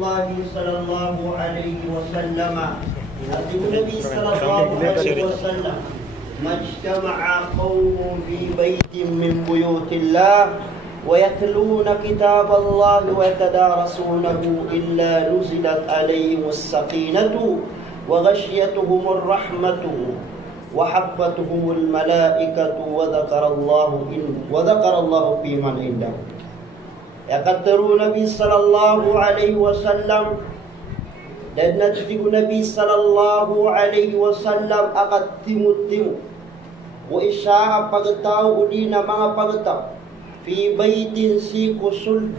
الله صلى الله عليه وسلم أتي النبي صلى الله عليه وسلم ما اجتمع قوم في بيت من بيوت الله ويتلون كتاب الله ويتدارسونه إلا نزلت عليهم السكينة وغشيتهم الرحمة وحفتهم الملائكة وذكر الله في من عنده. Yakataru Nabi sallallahu alaihi wasallam dan natigu Nabi sallallahu alaihi wasallam akat timu-timu wa isya pagtaw udi na mga pagtaw fi baitin si kusul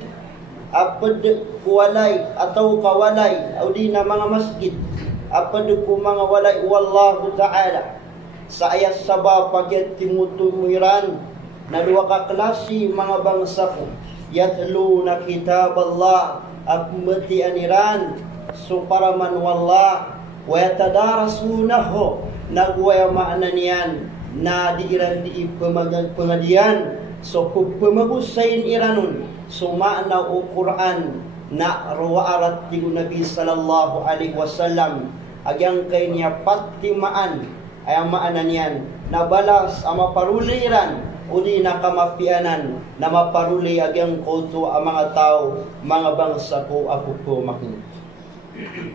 apad kuwalay atau kawalay udi na mga masjid apad ku mga walay wallahu ta'ala sa ayat sabab pagyat timutumuiran na duwa ka klase mga bangsa ko yatluna kitab Allah akmati aniran suparaman wallah wa yatadarasunahu nagwaya maana niyan na diiran di pengadian so pemagusain iranun so maana o Quran na ruwaarat di Nabi sallallahu alaihi wasallam agyang kay niya patimaan ay ang maana niyan na balas ama paruliran udi nakamapianan na maparuli agyang kulto ang mga tao, mga bangsa ko ako po makin.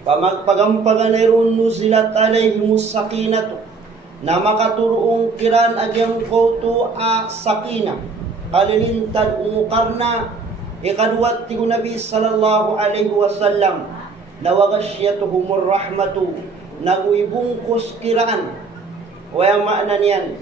Pamagpagampaganayron nuzilat alayhimus sakinatu na makaturuong kiran agyang kulto a sakina kalilintad umukarna ikaduwat ti Nabi sallallahu alaihi wasallam na wagasyatuhumur rahmatu naguibungkos kiraan waya maana niyan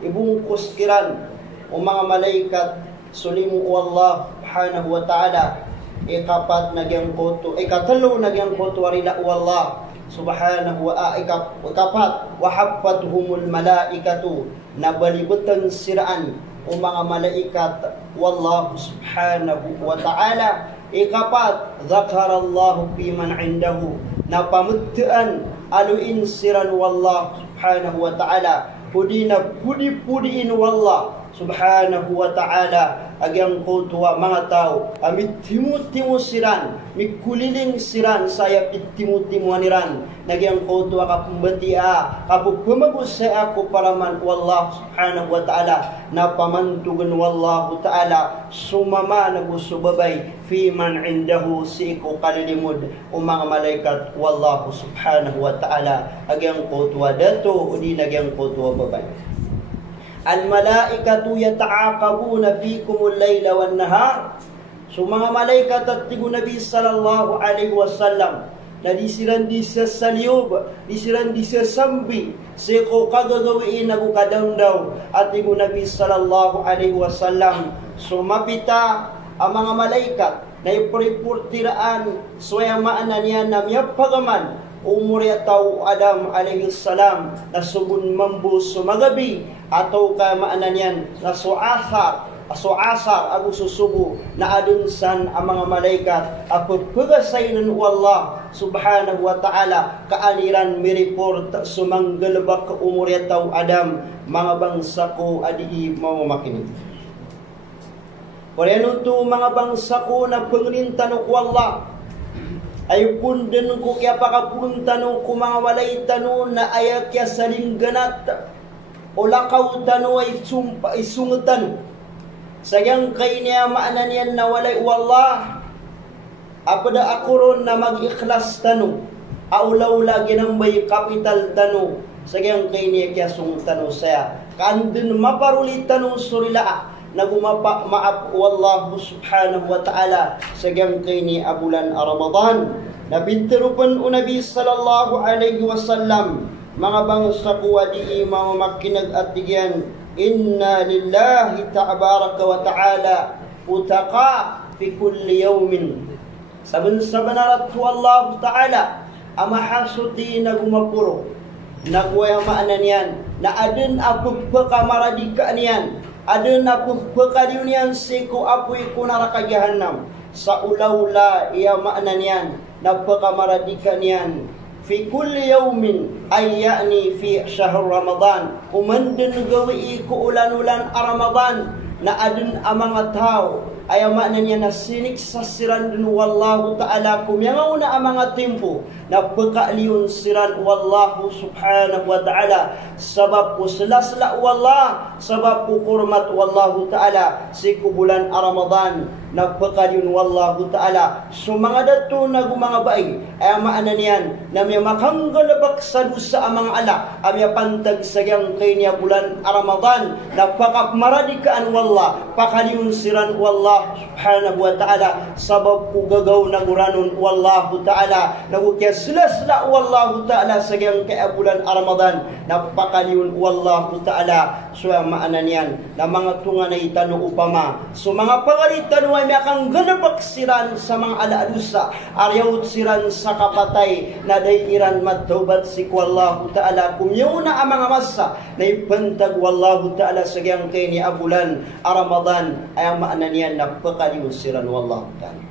ibungkos kiran o mga malaikat sulimu Allah subhanahu wa ta'ala ikapat nagyang koto ikatalo nagyang koto warila Allah subhanahu wa ikapat wahabbatuhumul malaikatu nabalibutan siraan o mga malaikat wallahu subhanahu wa ta'ala ikapat dhakarallahu biman indahu napamuttaan aluin siran wallah subhanahu wa ta'ala pudina pudi-pudiin wallah subhanahu wa ta'ala agyang kultuwa mga tao amit timu-timu siran mikuliling siran sayap itimu-timu aniran nagyang kultuwa kapumbatia kapupamagus sa ako paraman wallah subhanahu wa ta'ala napamantugan wallahu ta'ala sumama nagusubabay fi man indahu si iko kalilimod o mga malaikat wallahu subhanahu wa ta'ala agyang kultuwa dato o di nagyang kultuwa babay. Al-malaikatu yata'aqabuna fikumul layla wan nahar. So mga malaikat at tigo Nabi sallallahu alaihi wasallam na disiran di sa saliyub, disiran di sa sambi, seko kagagawiin nagu kadang daw at tigo Nabi sallallahu alaihi wasallam. So mapita ang mga malaikat na ipuripurtiraan suyamaan niya na miyapagaman umur yataw Adam alaihi salam na subun mambu sumagabi atau kamaanan yan na suasar agu susubu na adunsan ang mga malaikat ako pagasaynan Allah subhanahu wa ta'ala kaaliran miriport sumanggalbak ka umur yataw Adam mga bangsa ko adi mamakinig. Wala to mga bangsa ko na panglintan ko Allah ay pundan ko kaya pakapuntan ko mga walay tanong na ayak kaya salingganat o lakaw tanong ay isungtan sagyang kay niya maanan yan na walay wallah apada ako ron na mag-ikhlas tanong aulaw lagi ng may kapital tanong sagyang kay niya kaya sungtan saya kandun maparuli tanong surila nagumapa maap wallahu subhanahu wa ta'ala sagyang kay ni abulan Ramadan na bintirupan o Nabi sallallahu alaihi wasallam mga bangsa ko adi mamakinag at tigyan inna lillahi ta'baraka wa ta'ala utaka fi kulli yawmin saban arat wallahu ta'ala amahasuti nagumapuro nagwayamaanan yan na adun apagpakamaradikaan yan adun apagpakadiyon yan siko apoy kunaraka jahannam sa ulawla iya maanan yan napakamaradikan yan fi kulli yawmin ay yani fi syahr Ramadan umandun gawi ko ulan-ulan Ramadan na adun ang mga tao ay makna niya na siniksa siran dun wallahu ta'ala kumyangaw na ang mga tempo na pagkaaliyon siran wallahu subhanahu wa ta'ala sabab ko sila wallah sabab ko kurmat wallahu ta'ala si kubulan Ramadan nagpakaliyon wallahu ta'ala so mga dato na mga baay ay maana niyan na may makanggalabak sa dusa ang mga ala ay pantag sa giyang kay niya bulan Ramadan nagpakapmaradikaan wallah pakaliyon siran wallah subhanahu wa ta'ala sabab ko gagaw na guranon wallahu ta'ala nagukya sila wallahu ta'ala sa giyang kay bulan Ramadan nagpakaliyon wallahu ta'ala so maana niyan na mga tunga na itano upama so mga pangalitan ay may akang galabak siran sa mga alaalusa aryawt siran sa kapatay na dayiran mataubat si wallahu ta'ala kumyaw na ang mga masa na ipantag wallahu ta'ala sa giyang kay ni abulan Ramadan ay ang maana niyan napakaliw siran wallahu ta'ala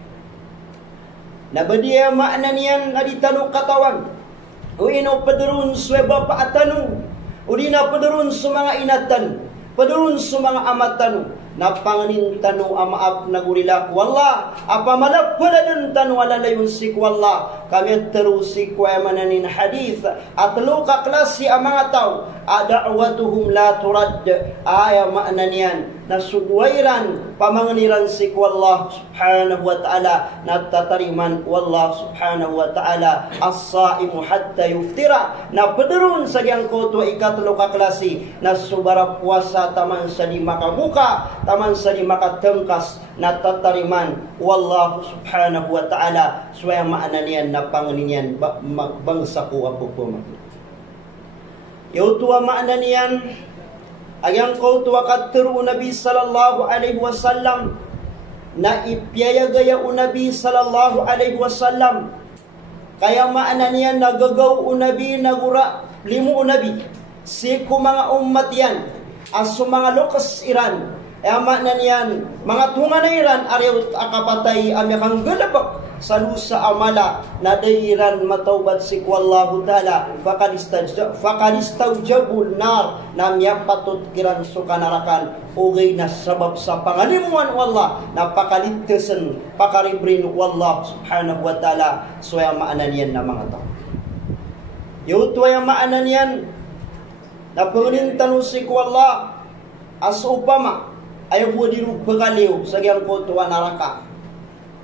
nabadiya maana niyan na ditano katawan o ino padarun sweba paatano o di na padarun sa mga inatan padarun sa mga amatan na panganintano amaap na gurilak wallah apamalap pala dun tanu alalayon si wallah kami terusik wa mananin hadith at luka klase ang mga tao ada'watuhum la turad aya maana niyan na sugwairan pamanganiran si wallah subhanahu wa ta'ala na tatariman wallah subhanahu wa ta'ala as-saimu hatta yuftira na pederun sa giyang koto ikatlo ka klase na subara puasa taman sa di makabuka taman sa di makatengkas na tatariman wallah subhanahu wa ta'ala suwaya maana niyan na panganiyan bangsa ko apo po yautuwa maana niyan agang kau tuwa katru Nabi sallallahu alaihi wasallam na ipiyayagaya Nabi sallallahu alaihi wasallam kaya maana niyan nagagaw Nabi nagura limu Nabi si ku mga ummat yan aso mga lukas iran maana niyan mga tunga na iran ariw akapatay amikang galabak sa lusa amala na dairan mataubat si wallahu ta'ala fakadistawjabul nar namya patut kiran sukanarakan ugay na sabab sa pangalimuan wallah na pakalitesen pakaribrin wallah subhanahu wa ta'ala so yung maanan yan na mga tao yuto yung maanan yan na pangalintan si wallah as upama ayaw po dirug pagaliw sa giyang kotuwa naraka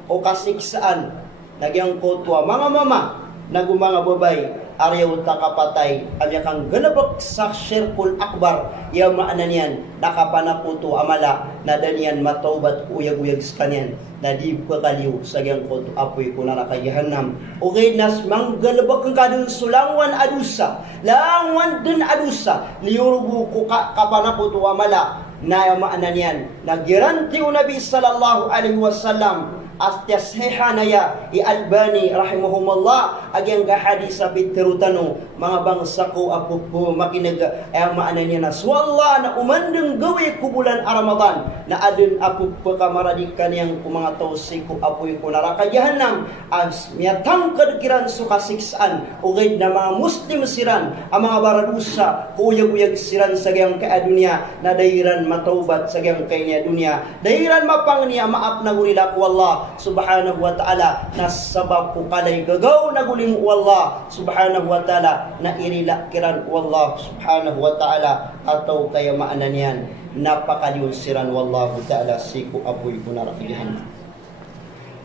o kasiksaan nagyang kotwa mga mama nagumanga babay ariyaw takapatay amyakang galabak sa syirkul akbar yung maana niyan nakapanaputo amala na daniyan mataubat uyag-uyag sa kanyan na di pagaliw sa giyang koto apoy ko na nakayahannam o gay nas manggalabak ang kadun sulangwan adusa langwan dun adusa liyurubu ko kapanaputo amala na yung maana niyan nagiranti o Nabi sallallahu alaihi wasallam astashihanaya i-Albani rahimahumullah agyang gahadis sa pitirutano mga bangsa ko apo po makinag ay maana niya na swalla na umandang gawi kubulan Ramadan na adun apo po kamaradik kaniyang mga tawsi ko apoy ko naraka jahannam as miyatangkad kiran sukasiksaan ugay na mga muslim siran ang mga baradusa kuyag-uyag siran sa gayang kaadunya na dairan mataubat sa gayang kanya dunya dairan mapang niya maap na gurilak wallah subhanahu wa ta'ala na sabab ko kalay gagaw na gulim wallah subhanahu wa ta'ala na irila kiran wallah subhanahu wa ta'ala ataw kaya maanan yan napakaliw siran wallahu ta'ala siku apoy ko narakihan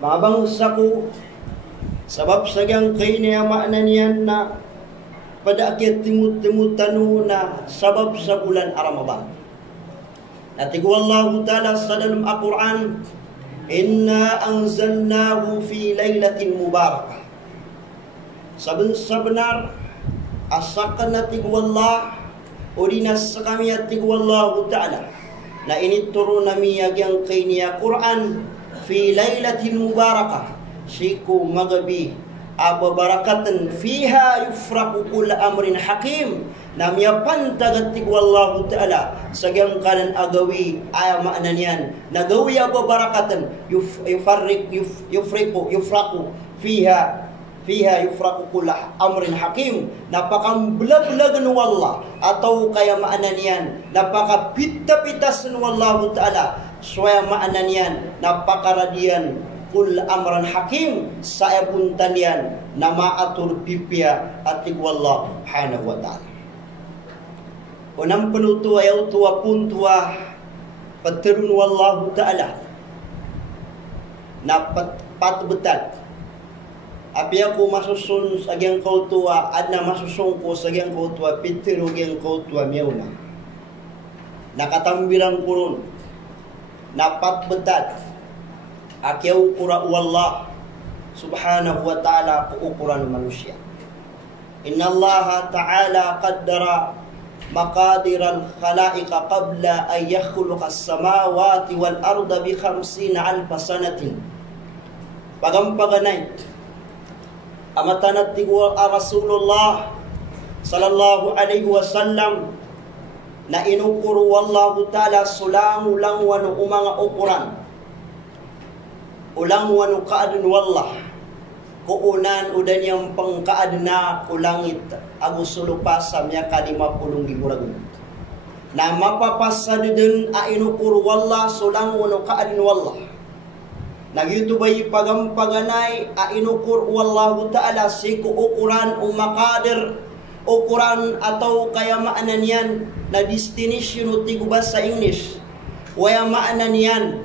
mga bangsa ko sabab sagang kay niya maanan yan na padakyat timut-timutano na sabab sa bulan Ramadan natig wallahu ta'ala sa dalam Al-Quran inna anzalnahu fi laylatin mubarakah sebenar asakan natig wallah urinas sa kami atig wallahu ta'ala na ini turun nami yagyang kay niya Quran fi laylatin mubarakah siku magabi ababarakatan fiha yufraku kulla amrin hakim namya pantagatig wallahu ta'ala sagyang kanan agawi ay maanan yan nagawi ababarakatan yufraku fiha yufraku kulla amrin hakim napakamblag-blag wallah atau kaya maanan yan napakapita-pitas wallahu ta'ala suaya ma'ananian napakaradian kul amran hakim saya puntanian nama atur pipia atik wallah subhanahu wa ta'ala. Unang penutua yaw tua pun tua paterun wallahu ta'ala na pat betat api aku masusun sagyang kau tua adna masusun ko sagyang kau tua pitiru gyang kau tua miyauna nakatambilang kurun napat betat akiyaw ukura wallah subhanahu wa ta'ala ku ukuran manusia. Inna Allah ta'ala qaddara maqadiral khalaiqa qabla an yakhluqa as-samawati wal arda bi 50 alf sanatin. Pagampaganay amatanat tigwa Rasulullah sallallahu alaihi wasallam na inukuru wallahu ta'ala sulang ulang wanu umanga ukuran ulang wanu kaadun wallah kuunan udan yang pengkaadna kulangit agusulupas samya kalima pulung giburagun na mapapasadun ainukuru wallah sulang wanu kaadun wallah Nagyuto ba'y pagampaganay ainukur wallahu ta'ala siku ukuran umakader ukuran atau kaya maanan yan na destination utigo ba sa English waya maanan yan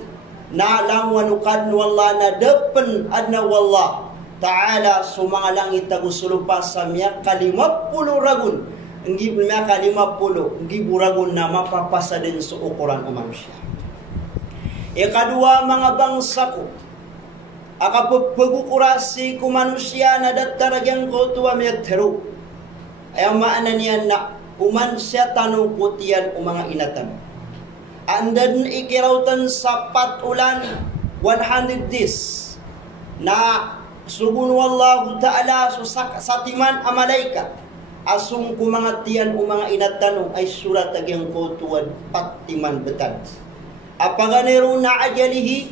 na lang wanukad wallah na depen adna wallah ta'ala sumanga langit agusulupa sa miya 50 ragun ngi miya 50 ngi buragun na mapapasa din sa ukuran o manusia. Ikadua mga bangsa ko akapagpagukurasi ko manusia na dataragyang ko tuwa metero ay maanan niyan na uman siya tanong kutiyan o mga inatan andan ikirautan sa patulan 100 days na subun wallahu ta'ala sa timan amalaikat asung ko mga tiyan o mga inatan ay surat agyang ko tuwa patiman betad apaganero na ajalihi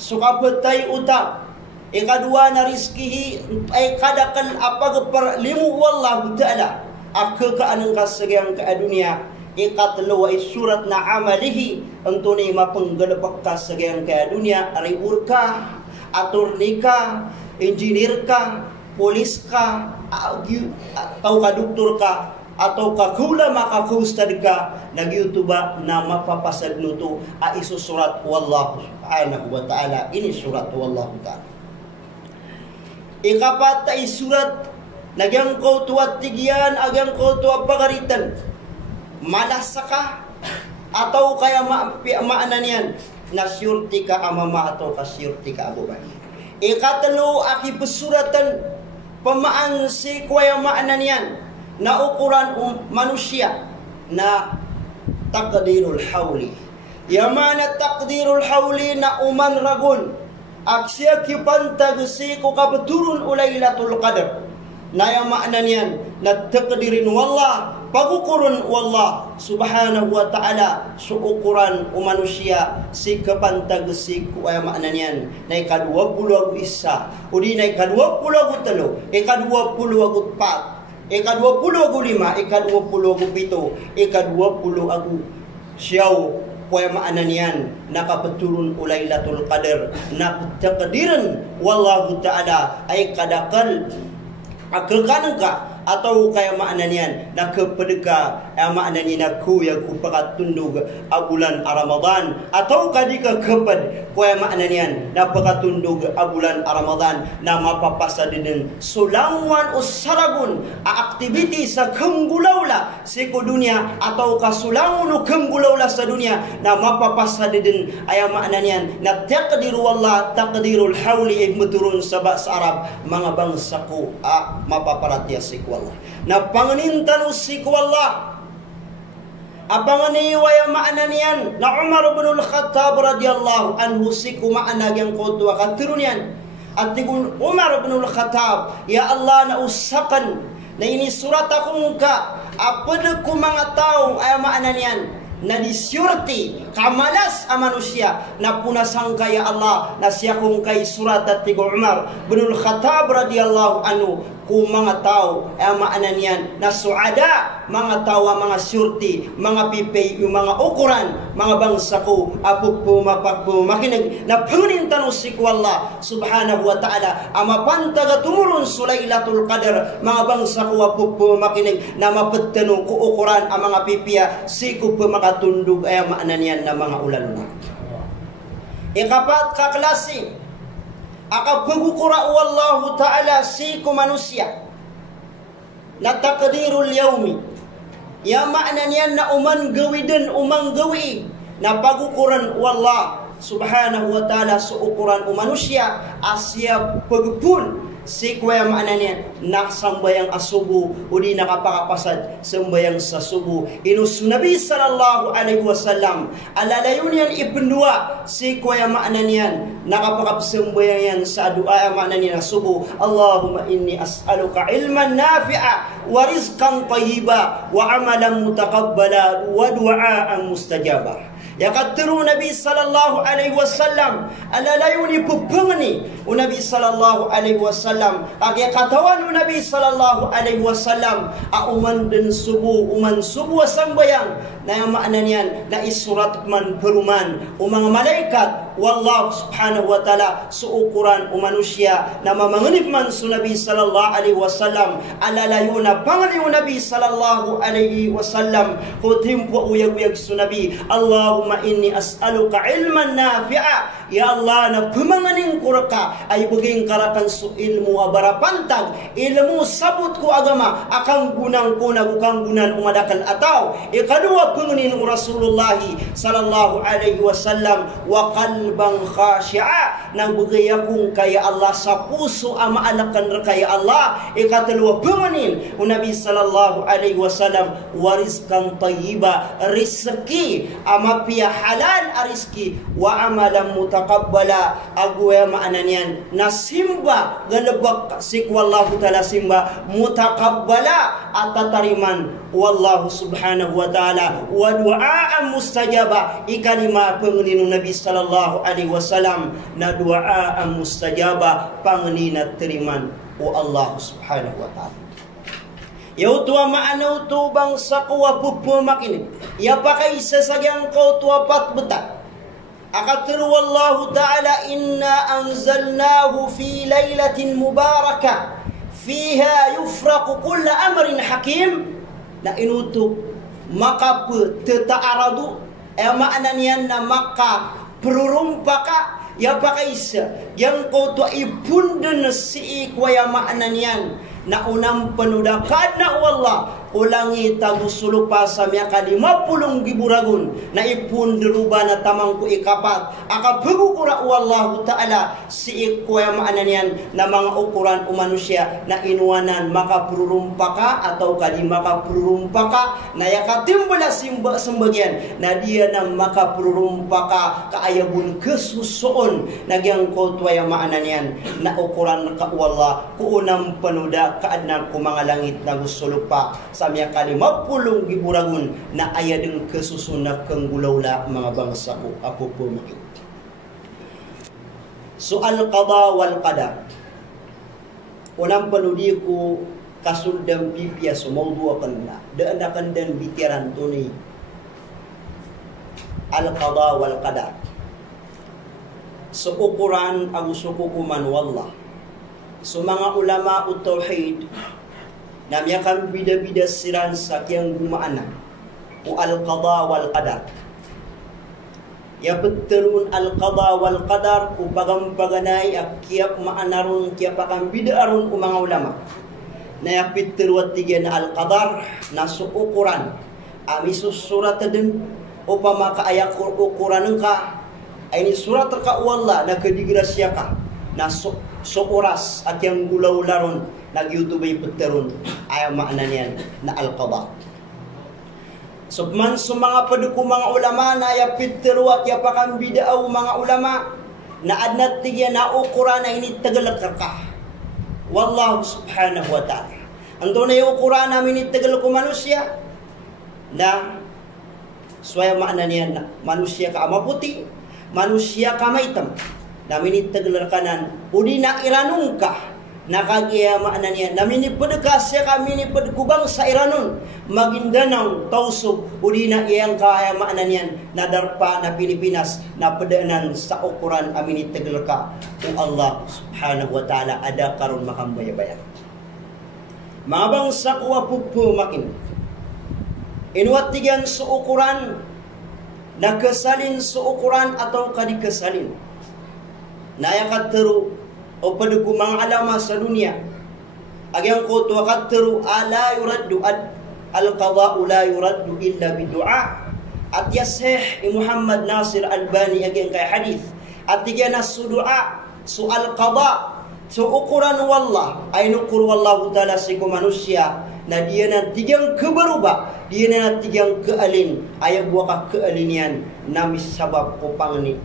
sukapatay utak ikadua na riskihi ay kadakan apagpar limu wallahu ta'ala akakaanang kasagyang kaadunya ikatlo ay surat na amalihi ang tunay mapanggalapak kasagyang kaadunya aribur ka attorney ka engineer ka polis ka atau ka doktor ka atau kakula makakustad ka nagyutuba na mapapasad nuto a isusurat wallahu subhanahu wa ta'ala ini surat wallahu ta'ala. Ikapat ay surat nagyang ko tuwat tigyan agyang ko tuwat pagaritan malasaka atau kaya maanan yan na syurti ka amama atau kasyurti ka abuban. Ikatalo aki pesuratan pamaan si kaya maanan yan na ukuran manusia na takdirul hawli yamana takdirul hawli na uman ragun aksya kipantag si ko kapaturun ulaylatul qadr na yamanan yan na takdirin wallah pagukurun wallah subhanahu wa ta'ala su ukuran manusia si kapantag si ko yamanan yan na ika-21 udi na ika-23 ika-24 ika-25, ika-27, ika-20 siyaw kuya maanan yan nakapaturun ulaylatul qadr na takdiran wallahu ta'ala ay kadakal akalkanan ka atau kaya maanan yan nakapedeka ay maanan yan kuya kupakatundog abulan Ramadan atau kadika kapad kuya maanan yan napakatundog abulan Ramadan na mapapasa din sulangwan o saragun activity sa kanggulawla sa dunia atau kasulangon o kanggulawla sa dunia na mapapasa din ay maanan yan na takdiru wallah takdirul hawli ay maturun sa Arab mga bangsa ko mapaparatya si wallah na panganintan si wallah abanganiwa ya maanan yan na Umar ibn al-Khattab radiyallahu anhu si kumaanag yang kotwa katirun yan at tigun Umar ibn al-Khattab ya Allah na usakan na ini surat akong ka apad ko mga tao ay maanan yan na disyurti kamalas a manusia na punasang kaya Allah na siya kong kay surat at tigo Umar bin al-Khattab radiyallahu anhu ku mga tao makna niyan na suada, mga tawa, mga syurti, mga pipay, yung mga ukuran, mga bangsa ko apupo mapagpo makinig na panginintan si Allah subhanahu wa ta'ala amapantaga tumulon sa Lailatul Qadar, mga bangsa ko apupo makinig na mapagtanong ku ukuran ang mga pipiya si ko po makatundog makna niyan na mga ulan na. Ikapat kaklase akapagukura wallahu ta'ala si ko manusia na takdirul yaumi, ya makna niyan na umang gawi na pagukuran wallah subhanahu wa ta'ala sa ukuran manusia asya pagpun si kuya makna niyan naksambayang asubo o di nakapakapasad sambayang sa subo inus Nabi sallallahu alaihi wasallam alalayun yan ibnua si kuya makna niyan nakapakapsambayang yan sa dua makna niyan subo Allahumma inni as'aluka ilman nafi'a wa rizqan tayyiba wa amalan mutaqabbala wa du'aan mustajaba. Ya katiru Nabi sallallahu alaihi wasallam alalayuni pupungni Nabi sallallahu alaihi wasallam kaya katawan Nabi sallallahu alaihi wasallam uman subu sambayang na yang makna niyan na isurat man peruman mga malaikat wallahu subhanahu wa ta'ala suukuran manusia na mamanganib man su Nabi sallallahu alaihi wasallam alalayuna pangaliw Nabi sallallahu alaihi wasallam kutimpo uyag-uyag su Nabi Allahumma inni as'aluka ilman nafi'a ya Allah na pumanganing kuraka ay buging karakan su ilmu abarapantag ilmu sabut ku agama akang gunang ko nagukang gunan umadakan ataw ikadua pengenin Rasulullah sallallahu alaihi wasallam wa qalbang khashi'a nang bugayakung kaya Allah sa puso amaalakan kaya Allah ikatulwa pengenin Nabi sallallahu alaihi wasallam wariskan tayyiba rizki amapia halal ariski wa amalan mutaqabbala agwa makna niyan nasimba galebak sikwallahu taala simba mutaqabbala atatariman wallahu subhanahu wa ta'ala wa du'aan mustajaba ikalima pengeninu Nabi sallallahu alaihi wasallam na du'aan mustajaba pangenina teriman Allah subhanahu wa ta'ala. Yau tua maanau tu bangsa kuwa pupu makini ya pakai sesagyang kau tua pat betak akatir wallahu ta'ala inna anzalnahu fi lailatin mubarakah fiha yufraqu kulla amrin hakim na inutuk maka teta'aradu makna niyan na maka perurumpaka ya pakai se yang kau tua ibundan si ikwaya makna niyan na unang panudakan na wallah ulangi tagusulupa sa miya ka 50,000 ragun na ipun deruba na tamang ku ikapat akapagukura wallahu ta'ala si ikuya maananian na mga ukuran manusia na inuwanan makapururumpaka atau kali makapururumpaka na yakatimbala sembagian na dia na makapururumpaka kaayabun kesusuon nagyang kotwa yung maananian na ukuran ka wallah kuunang panuda kaadna ku mga langit na gusulupa samya ka 50,000 ragun na ayadeng kesusuna kenggulawla mga bangsa ko ako po makit. So al-qada wal qadar. Unang panudi ko kasuldam pipia sumawdua kanna. Daanakan dan bitiran tunay. Al-qada wal qadar. So ukuran ang sukukuman wallah. So mga ulama o tauhid na miyakang bida-bida siran sa kiyang gumaana o al-qada wal qadar. Ya beterun al-qada wal qadar o pagampaganay at kiyap maanarun kiyap akang bidaarun o mga ulama na yapiter wat tiga na al-qadar na suukuran amisus surat din o pamakaaya ukuran ka ay ni surat ka wala na kadigrasya ka na oras at yang gulaw laron nag-YouTube ay pagtaron ay makna niyan na al-qada. So man sa mga paduko mga ulama na yapitero at yapakang bidaaw mga ulama na adnat tigya na ukura na initagal ka. Wallahu subhanahu wa ta'ala. Ang doon na ukura namin initagal ko manusia na suwaya makna niyan na manusia ka maputi, manusia ka maitam. Namin itagal kanan udi na iranong ka Nakagiya maknanya namini pedekasya kami ni pedkubang sa iranun magindanang tausok udina iyang kaya maknanya nadarpa na Pilipinas na pedaanan sa ukuran amini tegelka kung Allah subhanahu wa ta'ala ada karon makambaya-baya mga bangsa kuwa pupo makin inuwatigan sa ukuran na kesalin sa ukuran atau kadikesalin nayakat teru o padugumang alama sa dunia agyang ko tuwakat teru ala yuraddu al-qada'u la yuraddu illa bidu'a at yasih Muhammad Nasir Albani agyang kay hadith at tigyan na su du'a su al-qada' su ukuran wallah ay nukur wallahu ta'ala si manusia na dia na tigang keberubah dia na tigang kealin ay buwa ka kealinian namis sabab ko pangni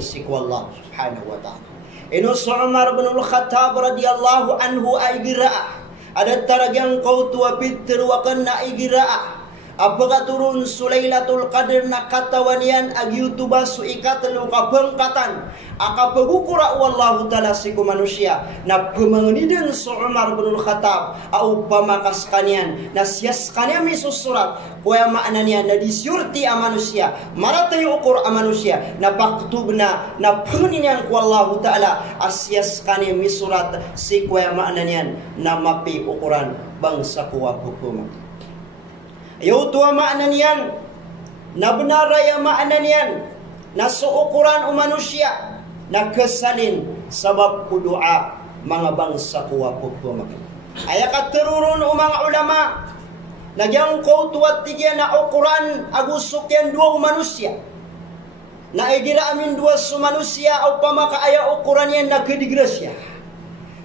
si Allah subhanahu wa ta'ala ino sa Umar bin al-Khattab radhiyallahu anhu ay gira'ah ada taragyang kau tua pitr wa kana ay gira'ah apakah turun Sulailatul Qadr na katawanian ag YouTuba su ikatelu kapengkatan akapagukura wallahu ta'ala si manusia na pemangnidan sa Umar bin al-Khattab au pamakas kanian na siyas kanian may susurat kuya maknanya na disyurti a manusia maratay ukur a manusia na paktubna na pemangnidan ku wallahu ta'ala asyas kanian may surat si kuya maknanya na mapi ukuran bangsa kuwa hukuman ayaw tuwa maanan yan, na benaraya maanan yan, na suukuran o manusia, na kesalin sabab kudua mga bangsa kuwa pupumakin. Ay katerurun o mga ulama, nagyang ko tuwat tigyan na ukuran agusok yan dua o manusia, na igira amin dua sa manusia o pamakaaya ukuran yan na kedigrasya,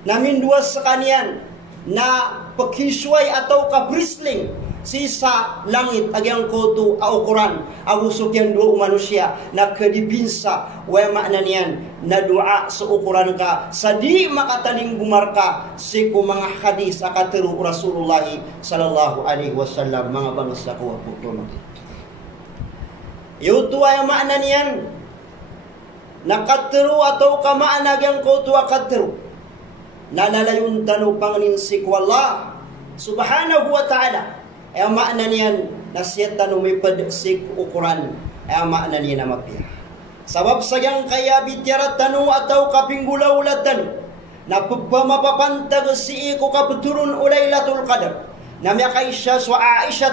namin dua sa kanyan na pakisway atau kabrisling, sisa langit agyang koto au Quran agusok yan dua manusia na kedipinsa wa maknanian na doa sa ukuran ka sadi makataning gumarka si ko mga hadis akateru Rasulullah sallallahu alaihi wasallam mga bangsa ko puto yuto ay maknanian nakateru atau kamaana agyang koto akateru nalalayun tanu pangnin si ko Allah subhanahu wa ta'ala ay makna niyan na siya tanong padsik ukuran ay makna niya na mapia. Sabab sayang kaya bityara tanong atau kapinggulaw tanong na mapapantag si iko kaputurun Laylatul Qadr na miya kay siya so Aisha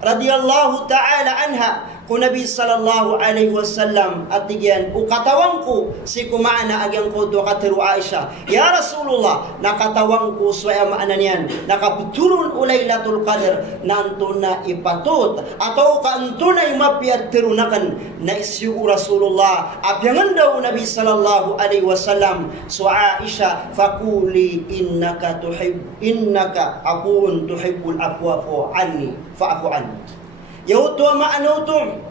radhiyallahu ta'ala anha ku Nabi sallallahu alaihi wasallam at tigyan ukatawang ko si kumaana agyang ko do katiru Aisha ya Rasulullah nakatawang ko so ay maana niyan nakaputurun Laylatul Qadr nanto na ipatut atau kanto na imapiat tirunakan na isyu Rasulullah apyangan daw Nabi sallallahu alaihi wasallam so Aisha fakuli innaka aqun tuhibbul afwa anni fa'fu anni yautu ma'anutum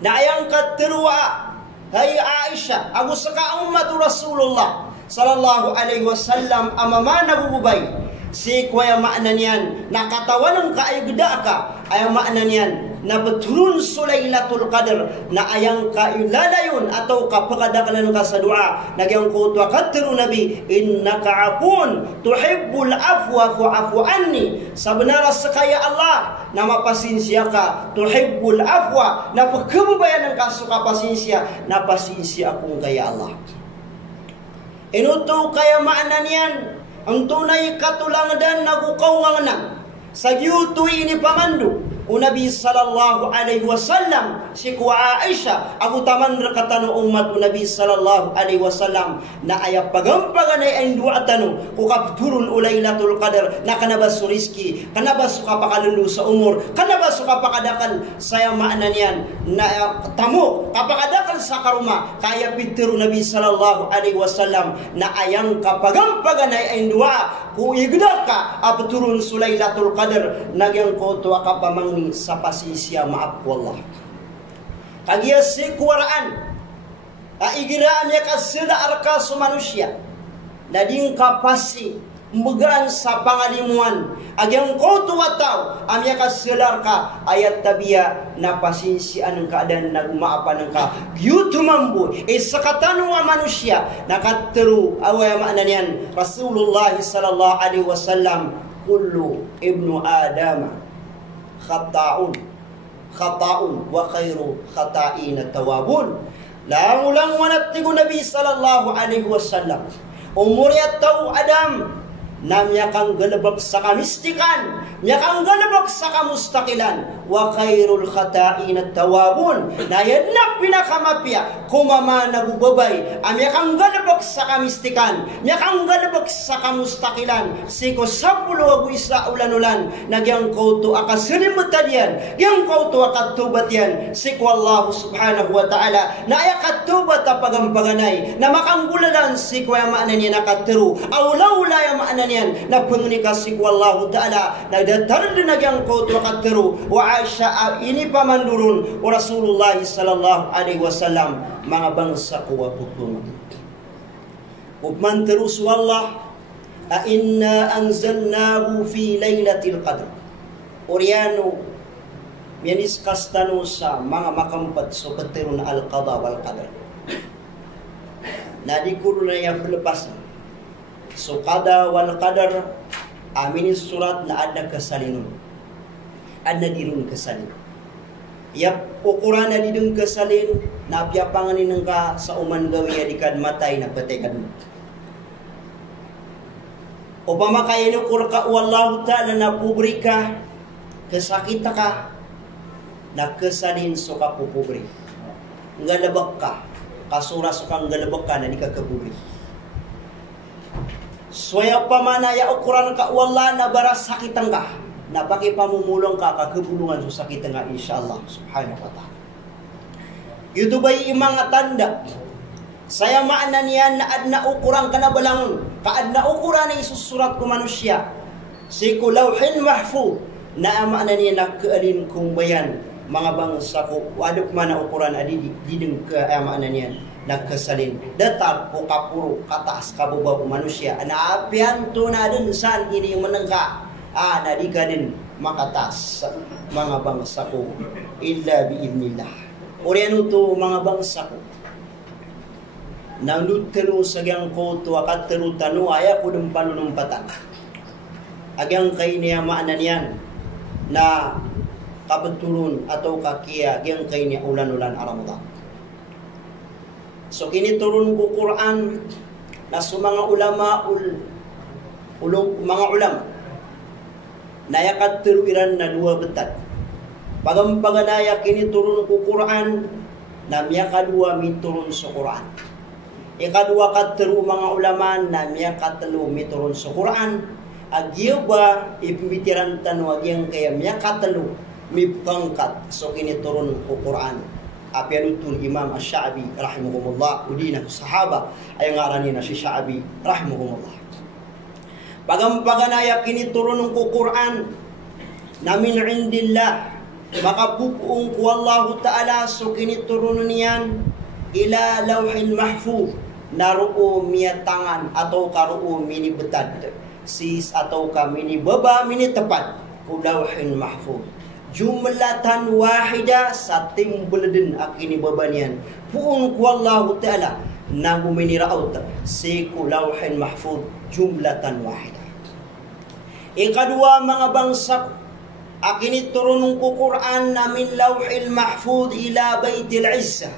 na ayang katirwa hay Aisha agu saka umat Rasulullah sallallahu alaihi wasallam amama nabubay si kuya makna niyan nakatawan ng kaigda ka ay makna niyan na beturun Laylatul Qadr na ayang kailalayon atau kapakadakalan ka sa dua nagyang kutwa katiru Nabi innaka afun tuhibbul afwa fa'fu anni sabenara sekaya Allah na mapasinsya ka tuhibbul afwa na pagkababayan ng kasuka pasinsya na pasinsya akong kaya Allah inuto kaya makna niyan ang tunay katulangdan nagukaw nga sa yuto ini pamandu o Nabi sallallahu alaihi wasallam si kuwa Aisha agu taman rekatano umat o Nabi sallallahu alaihi wasallam na aya pagampagan ay dua tanu ku kapturun Laylatul Qadr na kanabas rizki kanabas kapakalulu sa umur kanabas kapakadakan saya makna niyan na tamu kapakadakan sa karuma kaya pitiru Nabi sallallahu alaihi wasallam na ayang kapagampagan ay dua ku igdaka apturun Laylatul Qadr nagyang ko tuwa kapamang sa pasisya maaf wallah kagiya si kuwaraan aigiraan niya kasila arka sa manusia na ding kapasi Mbegaan sa pangalimuan. Agyang ko tuwataw, amya ka silar ka, ayat tabiya, napasinsian ng keadaan nagumaapan ng ka. Yutumambu, sa katanong manusia, nakatero, away maana niyan, Rasulullah sallallahu alaihi wasallam, kullu ibnu Adam, khata'un, wa khairu khata'in tawabun. Lang-ulang wanatigo Nabi sallallahu alaihi wasallam, umurya tau Adam, na miyakang galabag sa kamistikan, miyakang galabag sa kamustakilan, wa khairul khata'in at tawabun, na yan na pinakamapya, kumama nagubabay, miyakang galabag sa kamistikan, miyakang galabag sa kamustakilan, siko sapulo isa ulan-ulan, nagyang kauto akasirimutad yan, yang kauto akatubat yan, siko Allah subhanahu wa ta'ala, na ayakatubat apagampaganay, na makanggulalan siko yung maanan niya nakatiru, awlawla yung maanan na pangnikasik wallahu ta'ala nagdatar din nagyang kauto akatiru wa Aisha ini pamandurun wa Rasulullah sallallahu alaihi wasallam mga bangsa ko apupun upman terus wallah a inna anzalnahu fi laylatil qadr oriano mianis kastano sa mga makampat so petirun al qada wal qadr nadikuru na yang berlepasan so qada wal qadar amin surat na ada kesalinun ada dirun kesalin yap ukuran na didung kesalin na piapanganin ng ka sa uman gawiya dikan matay na petekan upama kaya nukur ka wallahu ta'ala na pubrika kesakita ka na kesalin so ka pupubri ngalabak ka kasura so kang galabak ka na di ka kapubri Soya pamanaya ukuran ka wala na bara sakitan ka. Napakipamumulong ka kakabulungan sa sakitan nga insyaallah subhanahu wa ta'ala. Ito ba'y mga tanda? Saya maana niyan na adna ukuran ka na balangon. Kaadna ukuran na isusurat ko manusia. Si kulawhin mahfud na maana niya na kaalin kong bayan. Mga bangsa ko, wadok man na ukuran adiding ka maana niyan. Nagkasalin datar o kapuro kataas kababa manusia anaapian to na dun saan ini menengka nadi ka din makatas mga bangsa ko illa biidnillah oriano to mga bangsa ko nang nutero sagyang ko to akatero tanu aya ko dum panunumpatan agyang kay niya maanan yan na kapatulun atau kakia agyang kay niya ulan-ulan Ramadan. So kini turun ko Quran na sa mga ulama mga ulama nayakat tiruiran na dua betad. Pagampaganaya kini turun ko Quran na miya kadua miturun sa Quran. Ikadua katiru mga ulama na miya katalo miturun sa Quran. Agyo ba ipimitiran tanwa agyang kaya miya katalo mipangkat so kini turun ko Quran. Apianutul Imam Ash-Sha'bi rahimahumullah udina sahaba ay ngarani na si Sha'bi rahimahumullah pagampaganaya kini turun ko Quran na min indillah makapupuong ko Allah ta'ala so kini turun niyan ila lawhin mahfuz naruo miya tangan atau karuo mini betad sis atau ka mini baba mini tepat ko lawhin mahfuz jumlatan wahida sa timbuladin akini babanian puun ku Allah ta'ala na guminiraut si kulawhin mahfud jumlatan wahida ikadua mga bangsa akini turunong ku Quran na min lawhil mahfud ila baitil izza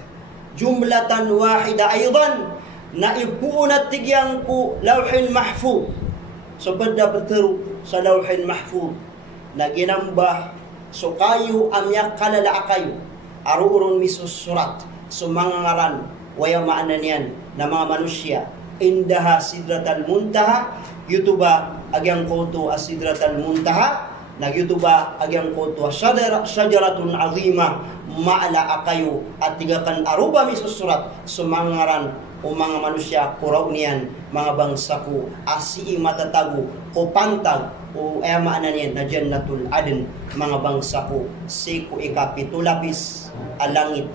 jumlatan wahida aydan na ipuunat tigyang ku lawhin mahfud so bada beteru sa lawhin mahfud na ginambah so kayo amyak kalala kayo aruurun misusurat so mga ngaran waya maanan yan na mga manusia indaha sidratal muntaha yutuba agyang koto asidratal muntaha nagyutuba agyang koto syajaratun azimah maala akayo at tigakan aruba misusurat so mga ngaran o mga manusia kuraw niyan mga bangsa ko asi matatago ko pantag o maanan yan na jannatul adn mga bangsa ko siku ikapitulapis alangit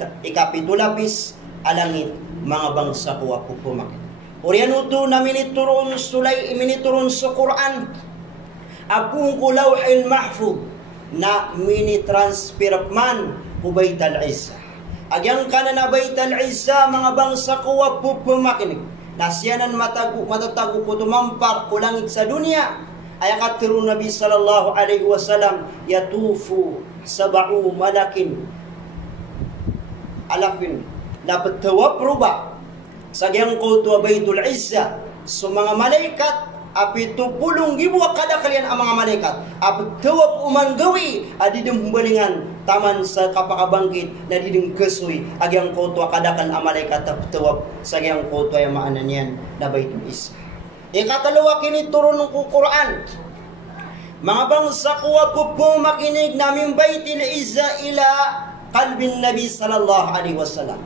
mga bangsa ko ako pumakit Orianuto na miniturun sulay miniturun sa Quran. Apung ko lawhil mahfud na mini-transfer man ku Baitul Izza. Agyang kana na Baitul Izza mga bangsa ko pupumakinig. Nasyanan matatago ko tumampar ko langit sa dunya. Ay katirun Nabi sallallahu alaihi wasallam yatufu sab'u malakin alafin dapat tawab ruba sagyang ko tuwa Baitul Izza so mga malaikat api 70,000 kada kalian ang mga malaikat api tawab umanggawi adidem humbalingan taman sa kapakabangkit na diding kesoy agyang ko tuwa kadakan ang malaikat tawab sagyang ko tuwa yung maanan yan na Baitul Izza. Ikatalawa kini turun ng Quran. Mga bangsa ko pupumakinig namin Baitul Izza ila kalbin Nabi sallallahu alaihi wasallam.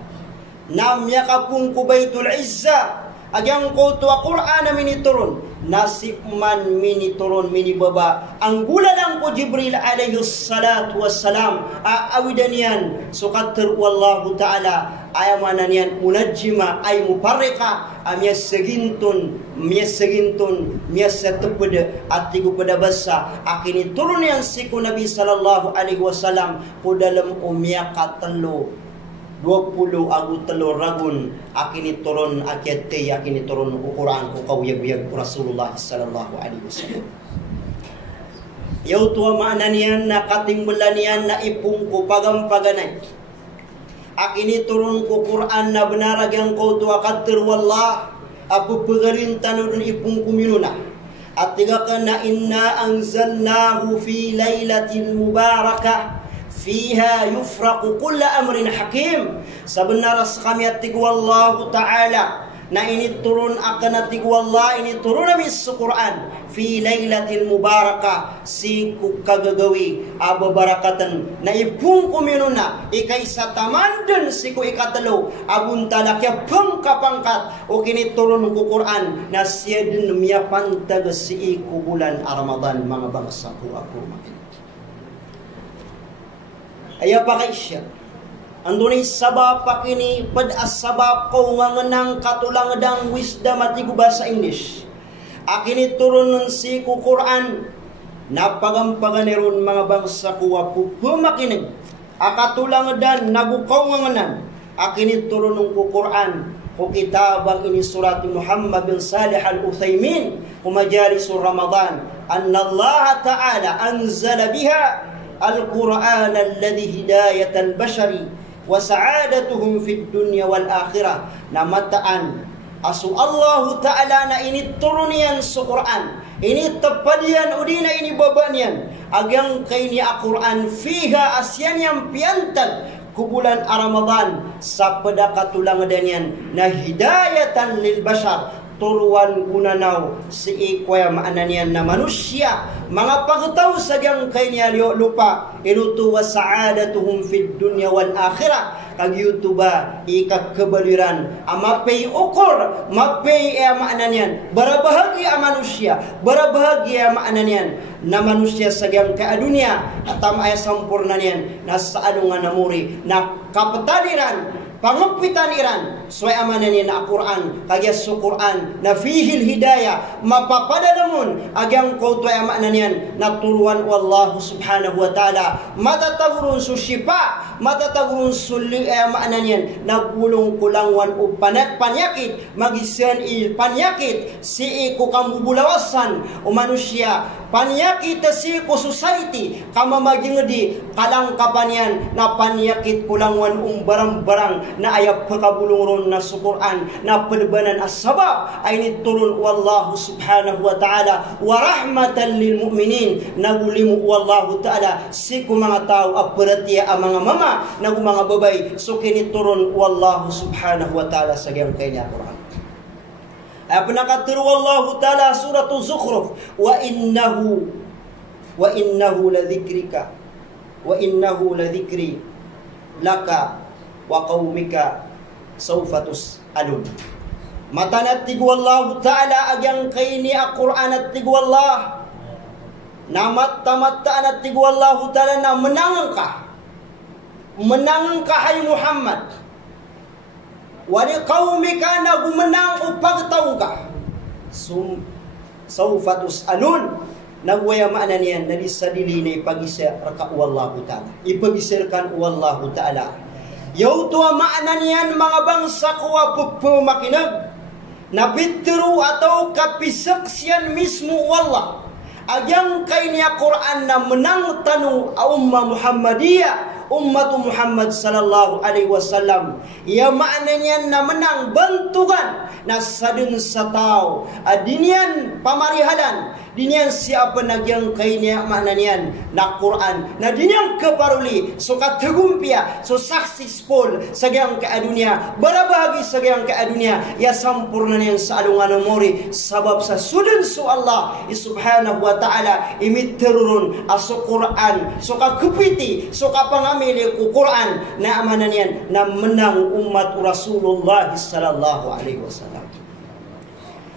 Namya kapung ku Baitul Izza agyang ko tuwa Quran na miniturun nasib man miniturun minibaba ang gulang ko Jibril alaihi salatu wassalam aawidan yan sukatir wallahu ta'ala ayamanan yan unajima ay muparrika amyas segintun miyas tepede atigu pada basa akini turun yan siku Nabi sallallahu alaihi wasallam ku dalam umya katelo 20 agu telur ragun akini turun akete akini turun Quran ku kawyag-yag Rasulullah sallallahu alaihi wasallam. Yaw tuwa maananian na katimbalanian na ipungko pagampaganay. Akini turun ku Quran na benaragyang ko tuwa katir wallah apu pagarin tanudun ipungko minuna. At tiga kana inna anzalnahu fi lailatin mubarakah fiha yufraqu kulla amrin hakim. Sebenarnya kami atigu Allah Ta'ala na ini turun akan atigu Allah ini turun namin sa Quran fi laylatil mubarakah si kagagawi ababarakatan na ipung kuminuna ikay sa tamandan si ku ikatalo abun talakya pangkapangkat o kini turun ku Quran na siya din miyapantag si iku bulan Ramadan mga bangsa ko ako aya pa kay siya andunay sabab pa kini pad asabab ko nga nang katulangdang wisdom at iguba sa English akini turun si ku Quran napagampaganeron mga bangsa ko pumakinig akatulangdan nabukaw nga nan akini turun ku Quran ku kitabang ini surat Muhammad bin Salih al-Uthaymin ku majalisur Ramadan anna Allah Ta'ala anzala biha Al-Quran alladhi hidayat al-bashari wa sa'adatuhum fid dunya wal akhirah namataan asu Allah Ta'ala na ini turunian sa Quran ini tepadian udina ini babanian agang kay ni Al-Quran fiha asyan yang piantag kubulan Ramadan sa padakatulangdan na hidayatan lil bashar turuan gunanaw si ikwaya maananian na manusia mga pagtaw sa gyang kay niya lupa inutu wa sa'adatuhum fid dunya wal akhirah kag yutuba ikakabaliran amapay ukor mapay maananian barabahagi a manusia barabahagi a maananian na manusia sa gyang kaadunya atam ay sampurna niyan na sa nga namuri na kapataliran pangupitan iran suay amanan niya na Quran kagya su Quran na fihil hidayah mapapadalamun agyang kautoy amanan niyan na turuan wallahu subhanahu wa ta'ala matatagurun su shipa matatagurun su amanan niyan na bulong kulangwan o panyakit magisan panyakit si iku kambubulawasan o manusia panyakit si iku society kamamagingdi kalang kapanyan na panyakit kulangwan barang-barang na ayap pagkabulungon na sa Quran na padabanan as-sabab ay niturun wallahu subhanahu wa ta'ala wa rahmatan lil mu'minin nagulimu wallahu ta'ala si ku mga tao aperatiya ang mga mama nagu mga babay so kiniturun wallahu subhanahu wa ta'ala sa gayang kay niya Quran ay panakaturo wallahu ta'ala suratul Zukhruf wa innahu ladhikrika wa innahu ladhikri laka wa qaumika sawfa tus'alun matanat tigu Allah Ta'ala agyang kay ni Al-Quran at tigu Allah namat-tamataan at tigu Allah Ta'ala na menangan ka hay Muhammad wa liqaumika na gumenang upagtaw ka. Sawfa tus'alun. Nagwaya makna niyan na di sa dili na ipagisir ka wallahu ta'ala. Ipagisirkan wallahu ta'ala. Yaw tuwa makna niyan mga bangsa kuwa pupumakinag. Nabitru atau kapisaksian mismo wallah. Agyang kay niya Quran na menang tanu umma Muhammadiyah, ummatu Muhammad sallallahu alaihi wasallam. Ya makna niyan na menang bentukan na sadun sa tao. Adinian pamarihalan. Dinian siapa nagyang kay niya makna niyan na Quran. Na dinian keparuli so katugumpia so saksis pol sagyang ka adunia. Barabahagi sagyang ka adunia. Ya sampurna niyan sa alungan mori sabab sa sudun su Allah subhanahu wa ta'ala imiturun aso Quran so kakupiti so kapangamili ku Quran na amanan niyan na menang umat Rasulullah sallallahu alaihi wasallam.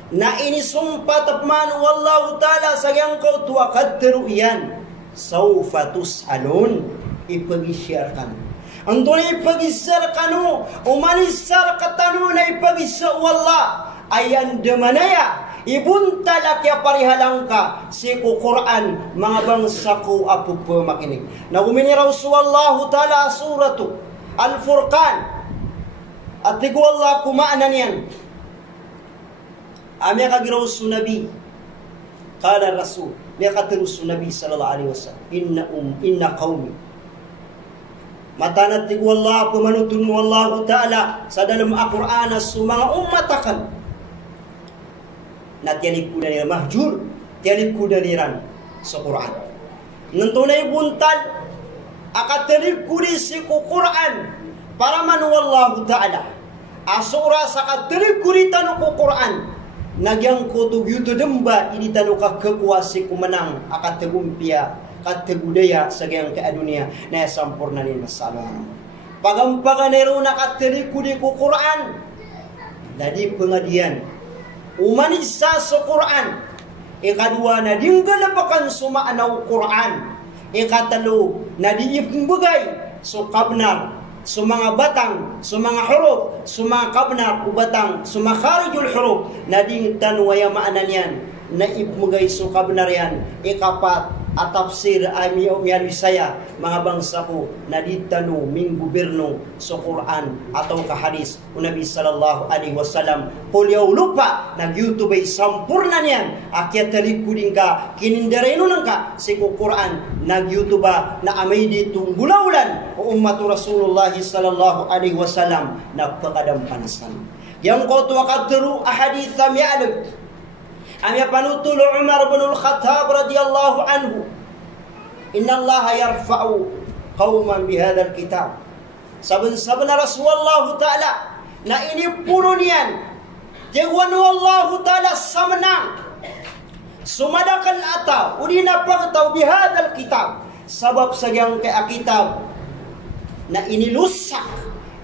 Na ini sumpah tapman wallahu ta'ala sagyang kau tua kadru iyan sawfa tus'alun ipagisyarkan antun ipagisyarkan umanisar katanu na ipagisya wallah ayan demanaya ibuntalak ya parihalangka si ku Quran mga bangsa ko apu pemakinig na umini Rasulullah ta'ala suratu Al-Furqan at tigu Allah kumaanan yan. Amya kagiraw su Nabi qala Rasul amya katirus su Nabi sallallahu alaihi wasallam inna qaumi matanat tigu Allah pamanutun wallahu ta'ala sa dalam Al-Quran su mga ummatakan na tiyanig ko na mahjur tiyanig ko na niran sa Quran nantunay buntal akatinig ko ni si ku Quran para man wallahu ta'ala asura sa katinig ko ni tanu ku Quran nagyang kutug yuto demba ini tanukah kekuasi kumenang akan tegumpia kategudaya sagyang ka adunia na sampurna ni masalah pagampaganero na kateriku di ku Quran nadi pengadian umanisa sa Quran ikadua na dinggalapakan sumaanaw Quran ikatalo na diimbagay so kabnar so mga batang, so mga huruf, so mga kabnar, ubatang, so mga kharijul huruf, na ding tanwaya maanan yan, na ipmugay so kabnar yan, ikapat, at tafsir ay yan Bisaya, mga bangsa ko, na di tanu, ming gobyerno, so Quran, ataw kahadis, o Nabi sallallahu alaihi wasallam, kulyaw lupa, nag-YouTube ay sampurna niyan, akyat talikudin ka, kinindareno nang ka, si Quran, nag-YouTube na amay ditong bulaulan, o ummatu Rasulullah sallallahu alaihi wasallam, nagpakadampanasan. Yang kau tuwa kadru ahaditha mi'alib, amya panutul Umar bin Al-Khattab radhiyallahu anhu inna Allah yarfa'u qauman bihadzal kitab sabana Rasulullah ta'ala na ini puno niyan jegwan Allah ta'ala samnang sumadakal ata udina pagtaw bihadzal kitab sabab sagyang kay kitab na inilusak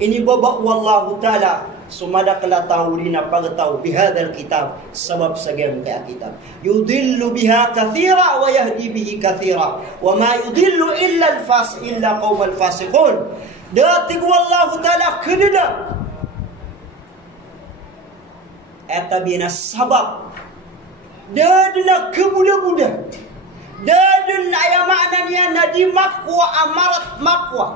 ini baba wallahu ta'ala sumada kala tawrina pagtaw bihadzal kitab sabab sagyang kay kitab yudillu biha kathira wa yahdi bihi kathira wa ma yudillu illa qaumal fasiqun datig wallahu ta'ala kededa eta bina sabab dadna kebuda-buda dadun aya maknanya nadi makwa amarat makwa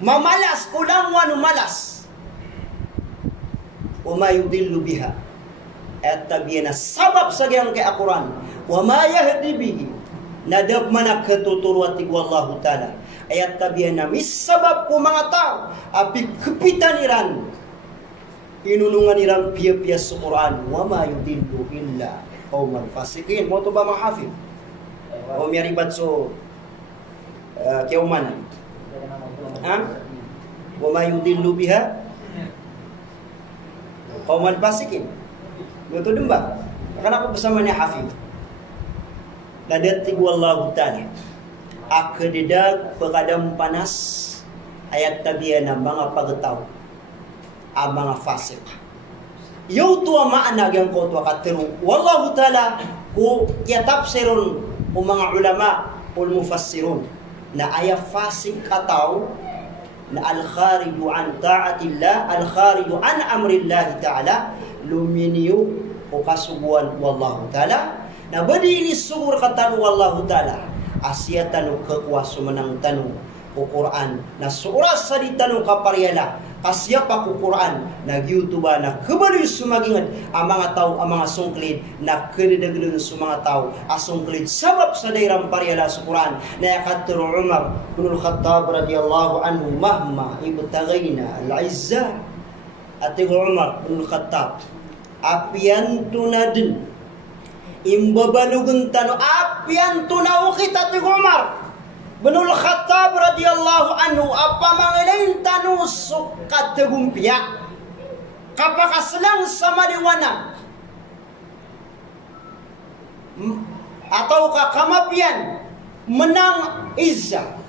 mamalas kulang wanu malas wa ma yudillu biha at-tabyana sabab sagyang kay Quran wa ma yahdi bihi nadab mana ketuturwati wallahu ta'ala ayat tabyana misabab ku mga tao api kepitaniran inunungan iran pia-pia sa Quran wa ma yudillu illa qauman fasiqin mo to ba mga hafid o miyaribat so kiauman wa ma yudillu biha qauman fasikin. Beto demba. Akan aku bersama ni Hafid. Ladat wallahu ta'ala. Akededag pekadam panas ayat tabiana mga pagtaw. Mga fasik. Yo tuwa makna yang ko tuwa katiru. Wallahu ta'ala ku yatafsirun o mga ulama ul mufassirun na ayat fasik kataw na al-khariju an ta'atillah, al-khariju an amrillah ta'ala, luminiu o kasubuan wallahu ta'ala, na badi ini sugur katanu wallahu ta'ala, asya tanu kekuasu menang tanu ku Quran, na suras sa di tanu kaparyala, kasya pa ku Quran, nag-YouTube na kabali sumagingan, ang mga tao, ang mga sungklid, na kadidagdag sa mga tao, asungklid, sabab sa dairang paryala sa Quran, na yakatir Umar bin al-Khattab radiyallahu anhu, mahma ibtagayna al-izza, at Umar bin al-Khattab, apian tunadin, imbabalugan tano, apian tunaw kita ti Umar bin al-Khattab radiyallahu anhu, apa mangalain tano sukat tegumpia, kapakaslang sa maliwanag, atau kakamapian, menang izza,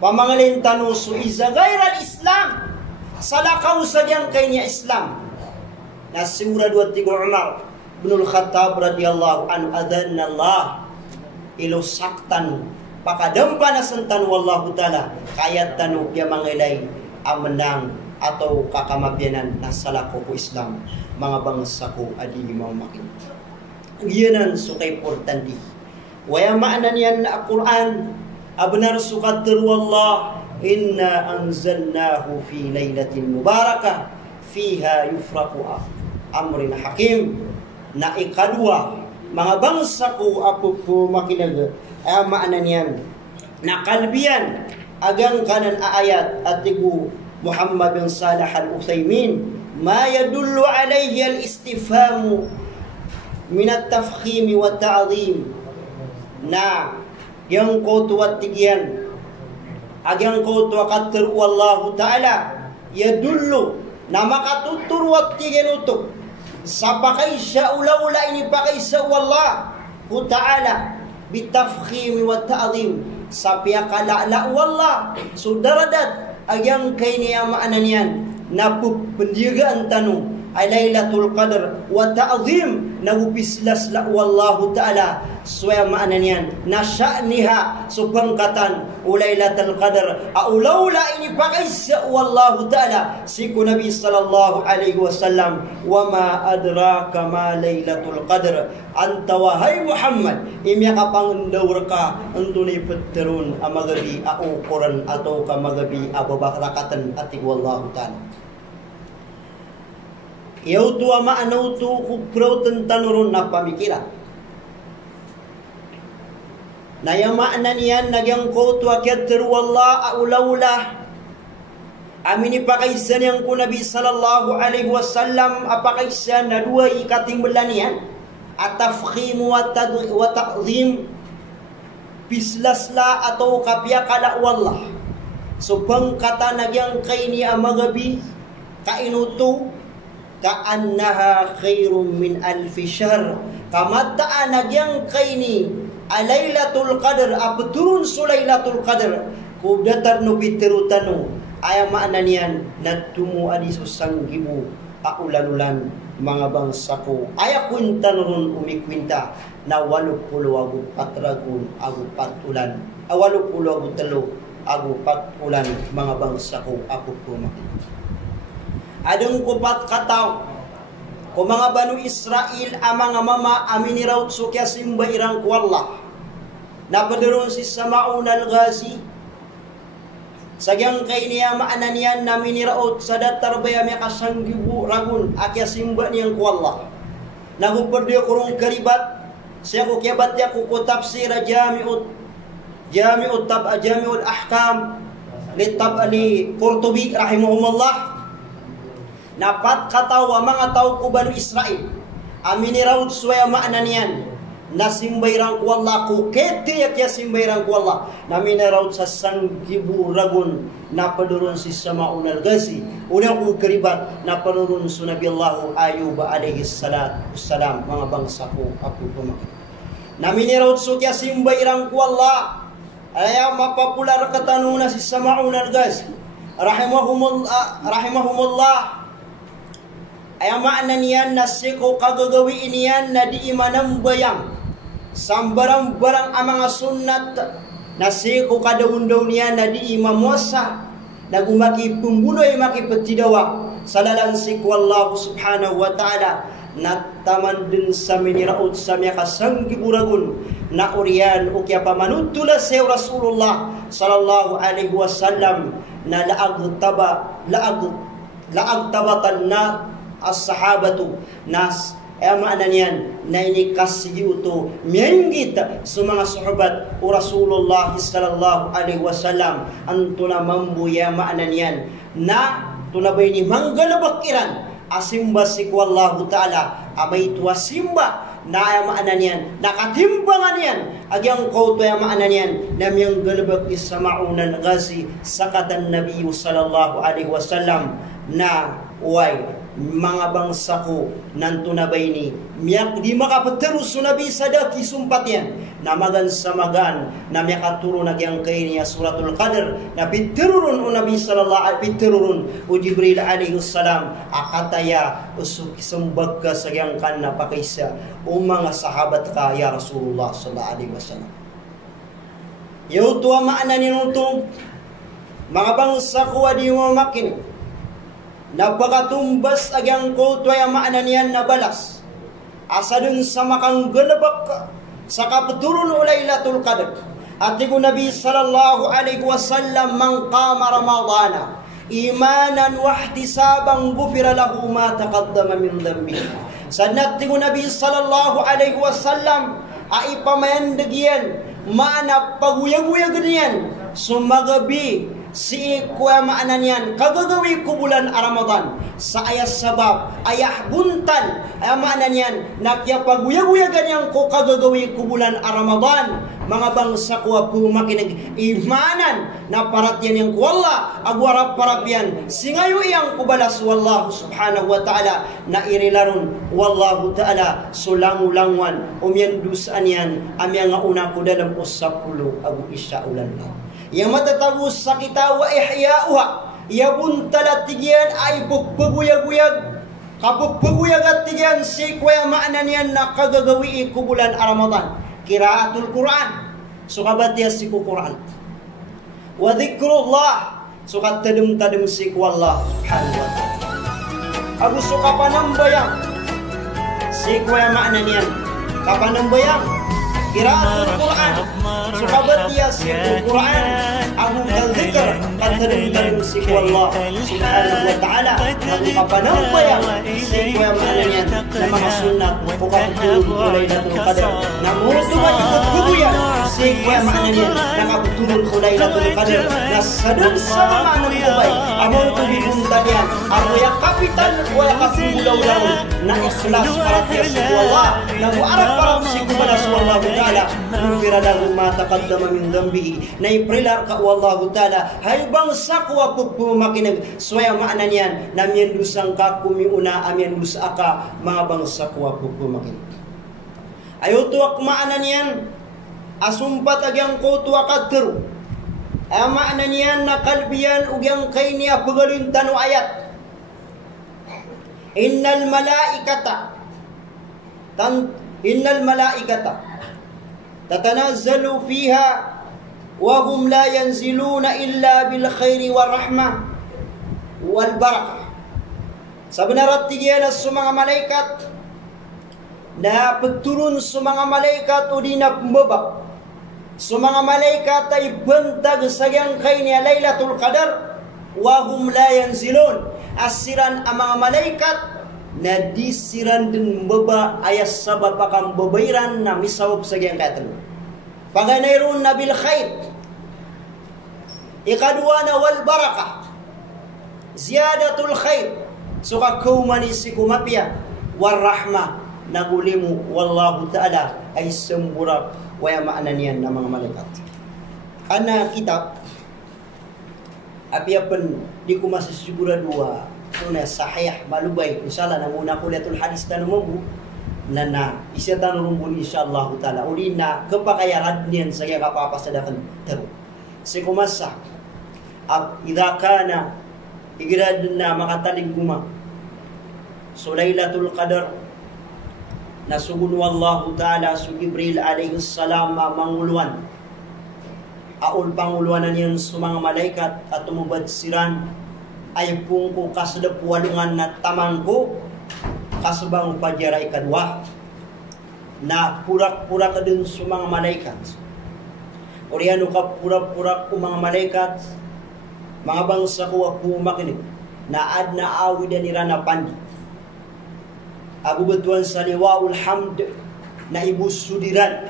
pamangalain tano su izza, gairal Islam, salakaw sa diyang kay niya Islam, na sigura 23 Umar bin al-Khattab radiyallahu anhu, adanna Allah ilusaktan pakadampa na santan wallahu ta'ala, kayat tanu kaya mangilay amenang atau kakamabyanan na salako ko Islam, mga bangsa ko adi maumakin. Iyanan sukay importanti. Waya maanan yan na Quran, abnar sukatir wallah, inna anzalnahu fi laylatin mubarakah, fiha yufraku amrin hakim, na ikadua, mga bangsa ko apo po makinaga, ay maanan yan, na kalbiyan, agang kanan ayat at tigu Muhammad bin Salih al-Uthaymin, ma yadullu alayhi al-istifhamu min at-tafkhim wa ta'zim, na yang kotu at tigyan, agang kotu akatir wallahu ta'ala, yadullu, na makatutur at tigyan utok, sa pakaisya ula-ula ini pakaisya wallah ta'ala, bitafkhim wa ta'zim, sa piyakala wallah, so daradat agyang kay niya maanan yan, na pendigaan tanu ay Laylatul Qadr wa ta'zim, nagupislas la wallahu ta'ala, suya maanan yan, na sya'niha, so pangkatan Laylatul Qadr, aulawla ini pakaisya wallahu ta'ala, siku Nabi sallallahu alaihi wasallam, wa ma adraka ma Laylatul Qadr, anta wahai Muhammad, imya kapangundawar ka, antuni peterun amagabi aukuran atau kamagabi ababakrakatan atig wallahu ta'ala. Iyaw tuwa maanaw tu kukraw tantanurun na pamikiran. Nayamaan yan, nagyang ko tuwa kiyatir wallah aulawla, amin ipakaisan yang ku Nabi sallallahu alaihi wasallam, apakaisan na dua ikating belanian, atafkhim wa ta'zim, pislasla atau kapyakala wallah, so pangkata nagyang kay ni amagabi, kainuto, ka'annaha khairum min alfi syahr, kamataan nagyang kay ni Laylatul Qadr, apeturun su Laylatul Qadr, kudatar no bitirutano, aya maanan yan, natumu adi susanggibu, aulalulan, mga bangsa ko, aya kwinta nun umikwinta, na 80 agu patragun, agu patulan, 80 agu telo, agu patulan, mga bangsa ko, ako pumakin. Adong kupat kataw, ko mga Banu Israel, ang mga mama, aminiraw tsukya simba irang kuwallah, napaderon si Sama'un al-Ghazi, sagyang kay niya maanan yan, naminiraw sa datar bayamya kasanggibu ragun, akya simba niyang kuwallah, naguperdi kurong karibat, siya ko kiabat ya ko tafsira jami'ut ahkam, li Qurtubi rahimahumullah, napat katawa mga tao ko Banu Israel, aminiraw suwaya maanan yan, na simbayrang ko Allah, kukete ya simbayrang ko Allah, naminiraw sa sanggibu ragun, napaduron si Sama'un al-Ghazi, unang kong karibat, napaduron sa Nabi Allah Ayub alaihi salam, mga bangsa ko, ako pumakit. Naminiraw sa kya simbayrang ko Allah, ayaw mapapular katanong na si Sama'un al-Ghazi, rahimahumullah, ay maanan yan na siko kagagawiin yan na di imanang bayang sambarang-barang ang mga sunnat na siko kadaundaw niya na di imamosa nagumaki pembunuh maki petidawa salalan siku Allah subhanahu wa ta'ala nataman din sa miniraut sa miya kasanggi buragun na urian ukya pamanutula sa Rasulullah sallallahu alaihi wasallam na laagtabatan na as-sahabatu nas maanan yan na inikas yuto miyanggit sa mga sahabat o Rasulullah sallallahu alaihi wasallam antuna mambuya maanan yan na tunabay ni manggalabakiran asimba si wallahu ta'ala amay tuwa simba na maanan yan nakatimbangan yan agyang kauto ya maanan yan namiyang galabak isa maunan gazi sakatan Nabi sallallahu alaihi wasallam na uway mga bangsa ko nanto na bay ni miyak di makapaterus so Nabi sadaki sumpat yan na magan sa magan na miyakaturo nagyang kay niya suratul qadr na pitirurun o Nabi sallallahu alaihi pitirurun o Jibril alaihi salam akataya usuk isambag ka sa gyang kan na pakaysa o mga sahabat ka ya Rasulullah sallallahu alaihi wasallam yaw tuwa maanan ninutong mga bangsa ko adi mo makinig napakatumbas agyang kauto ay maanan yan na balas asa dun sa makanggalabak sa kapatulun o Laylatul Qadr at iku Nabi sallallahu alaihi wasallam man qama ramadana imanan wa ihtisaban ghufira lahu ma taqaddama min dhanbihi sanat iku Nabi sallallahu alaihi wasallam ay pamayandagian mana paguyag-uyag niyan sumagabi si kuya maanan yan kagagawi ko bulan Ramadan sa ayas sabab ayah buntan ay maanan yan nakya paguyag-uyagan yan ko kagagawi ko bulan Ramadan mga bangsa ko po makinig imanan na parat yan yung kuwala agwarap parap yan singayo iyang kubalas wallahu subhanahu wa ta'ala na irilaron wallahu ta'ala sulang-ulangwan umyan dusan yan amyang nga una ko dalam usapulo agu isya ulan na yang matatagos sa kita wa ihya'uha yabun talatigyan ay bugpaguyag-uyag kapugpaguyag at tigyan si kuya maanan yan na kagagawi ko bulan Ramadan kiraatul Quran sukabat ya si Quran wa dhikrullah sukat tadum-tadum si ku Allah subhanahu wa ta'ala agu suka panambayang si kuya maanan yan kapanambayang kiraatul Quran sukabat ya si Quran ang kaldikar katadum-tadum si ku Allah subhanahu wa ta'ala ang kapanambayang si kuya maanan yan na mga sunat o kapatulog ko Laylatul Qadr na murutuman ikot kubuyan si kuya maanan yan na kapatulog ko Laylatul Qadr na sadun sa mga nagkubay among tubibuntan yan ang kaya kapitan o kaya kapulaw lang na ikhlas para tiya si ku Allah na muarap para si kubalas wallahu ta'ala nufira lahu ma taqaddama min dhanbihi na iprilar ka wallahu ta'ala hay bangsa ko pagpumakinag suya maanan yan na miyan dusang ka kumiuna amyan dusa ka mga bangsa ko pagpumakinag ayo tuwak maanan yan asumpat agyang ko tuwak kadro ay maanan yan na kalbiyan ugyang kay niya pagalintan o ayat innal malaikata tatanazzalu fiha wa hum la yanziluna illa bil khairi war rahmah wal barakah sabenarat tigyan sa mga malaikat na pagturun sa mga malaikat o di na pumbaba sa mga malaikat ay bantag sa yang kay niya Laylatul Qadr wa hum la yanzilun asiran ang mga malaikat na disiran din baba ayas sa bapakang babayran na misawag sa giyang katalo paganayroon na bil khair ikadwa na wal barakah ziyadatul khair suka kumani si kumapya war rahmah nagulimu wallahu ta'ala ay sembura waya maanan yan na mga malaikat ana kitab apiapan di ko masisigura dua una sahih malubay inshallah namuna kuliatul hadis dan mabu na isya tan rumbun insyaallah taala uli na kepakayaran niyan sa kaya kapapasadakan tero si kumasa idza kana igrad na makatalig guma so Laylatul Qadr nasugun wallahu taala su Jibril alaihi salam manguluan aul panguluanan yan sa mga malaikat at tumubadsiran ay pung ko kasadap walungan na tamang ko kasabang pajara ikadwa na purak-purak ka din sa mga malaikat. Oriano ka purak-purak ko mga malaikat, mga bangsa ko ako makinig na ad na awid nira na pandit. Abubutuan sa liwaul hamd na ibusudiran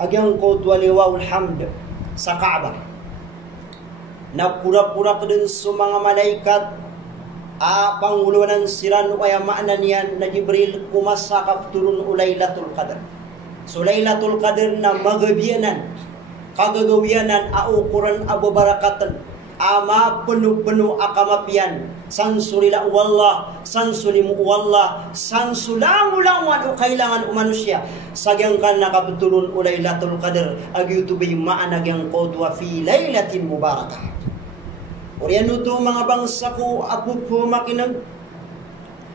agyang ko tuwa liwaul hamd sa Kaaba. Na pura-pura ka din sa mga malaikat panguluan ng siran o yamaan niyan na Jibril kumasakap turun o Laylatul Qadr. So Laylatul Qadr na magabiyanan, kagagawianan, aukuran, ababarakatan, ama penuh-penuh akamapian, sansulila wallah, sansulimu wallah, sansulangulangan o kailangan manusia. Sagyang kan nakabutulun o Laylatul Qadr, agyutubay maanag yang qodwa fi laylatin mubarakah. Oriyan ito mga bangsa ko, apo po makinag,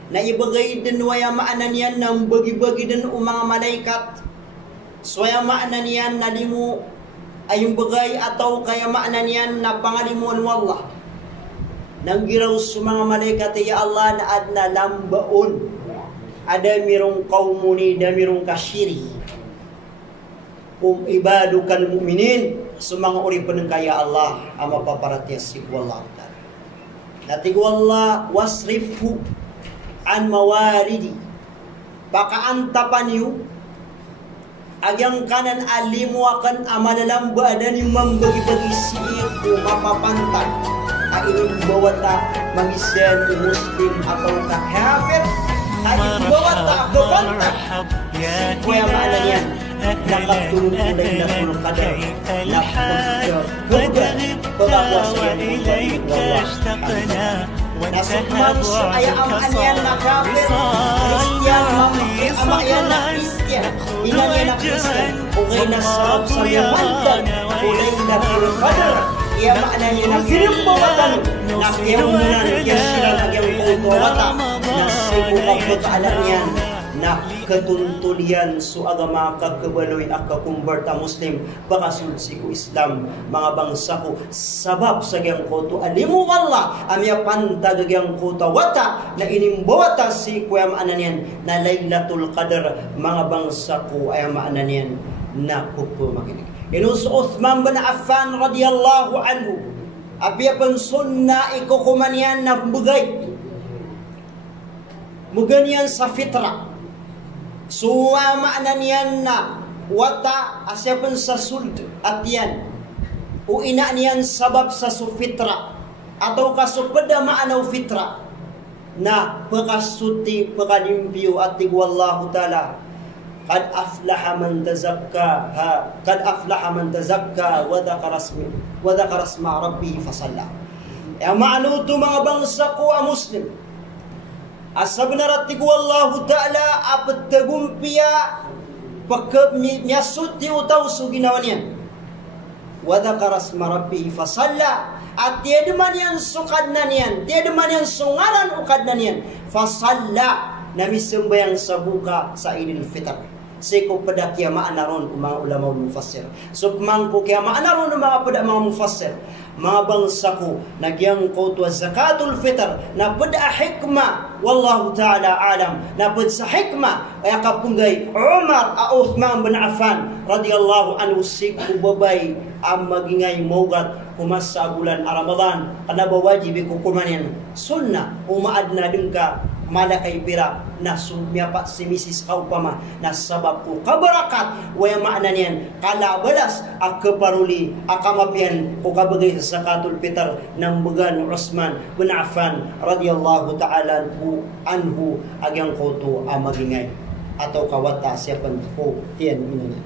na ibagay din waya maanan yan ng bagi-bagi din o mga malaikat. So waya maanan yan na di mo ay yung bagay ataw kaya maanan yan na pangalimuan mo Allah. Nang giraw sa mga malaikat, ya Allah na ad na lambaon. Ada mirong kaumuni, da mirong kasyiri. Ibadukan mu'minin. Sa mga uripan ng kaya Allah ang mapaparatyas si Allah ta'ala. Natig wallah wasrifhu an mawaridi. Baka antapan yu agyang kanan alimu akan amalamba dan yung mambagi-bagi siya o mapapantay ayon bawata mangisyan muslim atau kafir ayon bawata bawanta kuya maanan yan nakatulong ulay na tulong kadar na nasukman sa ayaan yan na kafir Christian amayan na Christian inan yan na Christian ungay na sarap sa limantan ulay na tulong kadar iya maanan yan na sinimbawatan na kiyawunan yan sila nagyang kutuwata na sibukang pagkaalam yan na ketuntulian su agama kakabaloy akakumbarta muslim bakasud siku Islam mga bangsa ko sabab sa gyang koto alimu Allah amya pantag gyang kota wata na inimbawata si kuya maananian na Laylatul Qadr mga bangsa ko ay maananian na kupo makinig inus Uthman bin Affan radhiyallahu anhu apya pang sunna ikukumanian na bugay muganian sa fitra suwa maanan yan na wata asyapan sa suld at yan o ina niyan sabab sa sufitra atau kasupeda maanaw fitra na pagkasuti pagkalimpyo at tigwallahu ta'ala kad aflaha man tazakka wa dhakara isma rabbi fasalla maano to mga bangsa ko a muslim asabna ratigu Allah Ta'ala apat tagumpia pagkab miyasut di utaw so ginawa niyan wadhakara isma rabbi fasalla at tiada man yan sukad na niyan tiada man yan sungaran ukad na niyan fasalla na misembayang sa buka sa Idul Fitr seko pada kiamaan naron mga ulama mufassir so pamangko kiamaan naron mga pada mga mufassir mga bangsa ko nagyang kotwa zakatul fitr na pada hikma wallahu ta'ala alam na pada sa hikma ay kapunggay Umar a Uthman bin Affan radhiyallahu anhu siku babay ang magingay mogat kumasa bulan Ramadan kana ba wajib ko kumanin sunna umaad na din ka malakay pira na sumyapa si Mrs. Kaupama na sabab ko kabarakat waya maanan yan kalabalas ak keparuli akamapian ko kabagay sa zakatul fitr ng bugan Uthman bin Affan radhiyallahu ta'ala anhu agyang koto amagingay atau kawata siyapan ko tiyan minana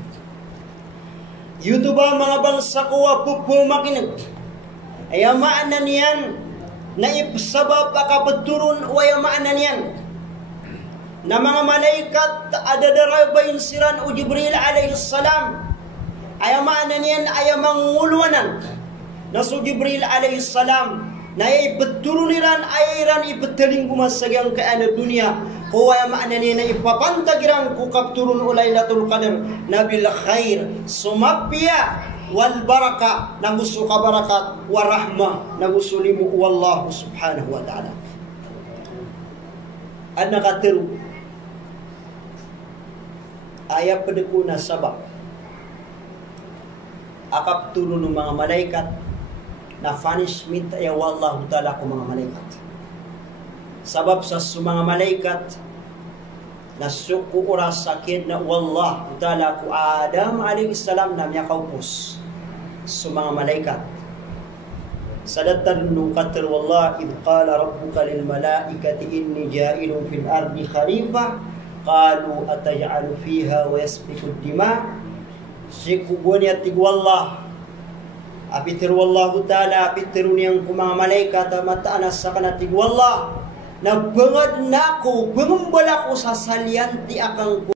YouTube mga bangsa ko apupo makinig ay maanan yan na ipsabab akapaturun waya maanan yan na mga malaikat ada darabayin siran o Jibril alayhi salam ay maanan yan ay mangulwanan na so Jibril alayhi salam na ipaturun niran ay iran ipataling gumasagyang kaana dunia kuwaya maanan yan na ipapantagiran kukapturun o Laylatul Qadr na bil khair sumapya wal baraka nagusto ka barakat wa rahmah nagusto limu wallahu subhanahu wa ta'ala. An nakatiru ayat pedekuna sabab akap turun ng mga malaikat na punishment ya wallahu ta'ala ko mga malaikat. Sabab sa mga malaikat na suku oras sakit na wallahu ta'ala ko Adam alaihi salam na miya kaupos sa mga malaikat. Sadatan nung katir wallah idh qala rabbuka lil malaikati inni ja'ilun fil ardi khalifa qalu ataj'alu fiha wa yasfiku dima sikubuni atig wallah apitir wallahu ta'ala apitir niyang mga malaikat mataanas sa kanatig wallah na bangad na ko, bangambala ko sa salyanti akang